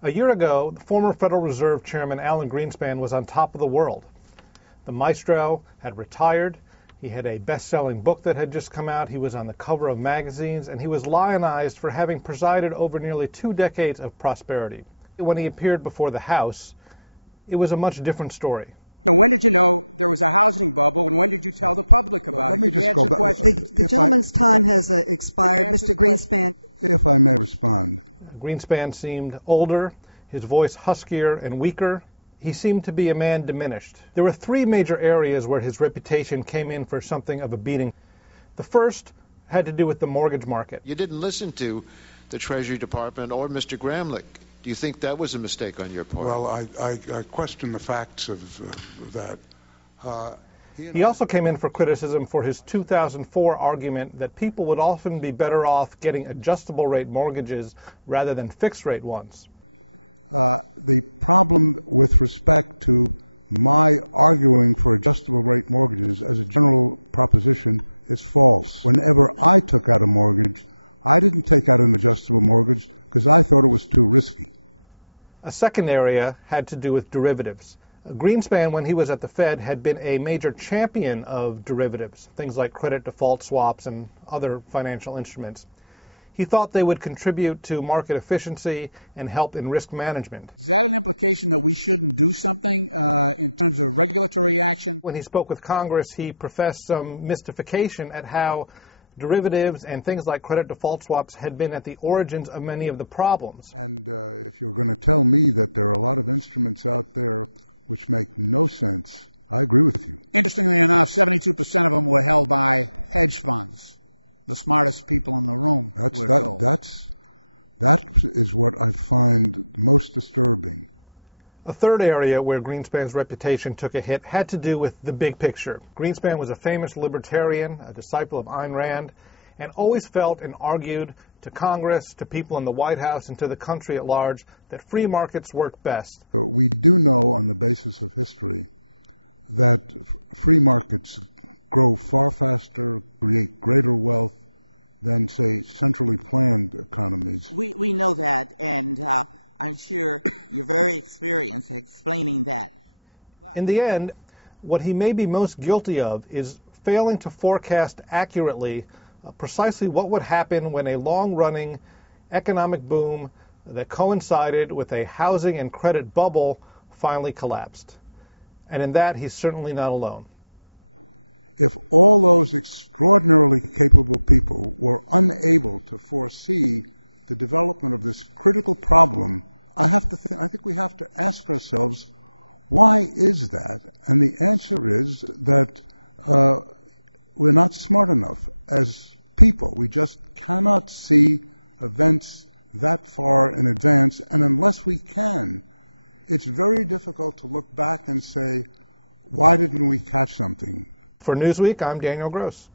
A year ago, the former Federal Reserve Chairman Alan Greenspan was on top of the world. The maestro had retired. He had a best-selling book that had just come out. He was on the cover of magazines, and he was lionized for having presided over nearly 2 decades of prosperity. When he appeared before the House, it was a much different story. Greenspan seemed older, his voice huskier and weaker. He seemed to be a man diminished. There were 3 major areas where his reputation came in for something of a beating. The first had to do with the mortgage market. You didn't listen to the Treasury Department or Mr. Gramlich. Do you think that was a mistake on your part? Well, I question the facts of that. He also came in for criticism for his 2004 argument that people would often be better off getting adjustable rate mortgages rather than fixed rate ones. A second area had to do with derivatives. Greenspan, when he was at the Fed, had been a major champion of derivatives, things like credit default swaps and other financial instruments. He thought they would contribute to market efficiency and help in risk management. When he spoke with Congress, he professed some mystification at how derivatives and things like credit default swaps had been at the origins of many of the problems. A third area where Greenspan's reputation took a hit had to do with the big picture. Greenspan was a famous libertarian, a disciple of Ayn Rand, and always felt and argued to Congress, to people in the White House, and to the country at large that free markets worked best. In the end, what he may be most guilty of is failing to forecast accurately precisely what would happen when a long-running economic boom that coincided with a housing and credit bubble finally collapsed. And in that, he's certainly not alone. For Newsweek, I'm Daniel Gross.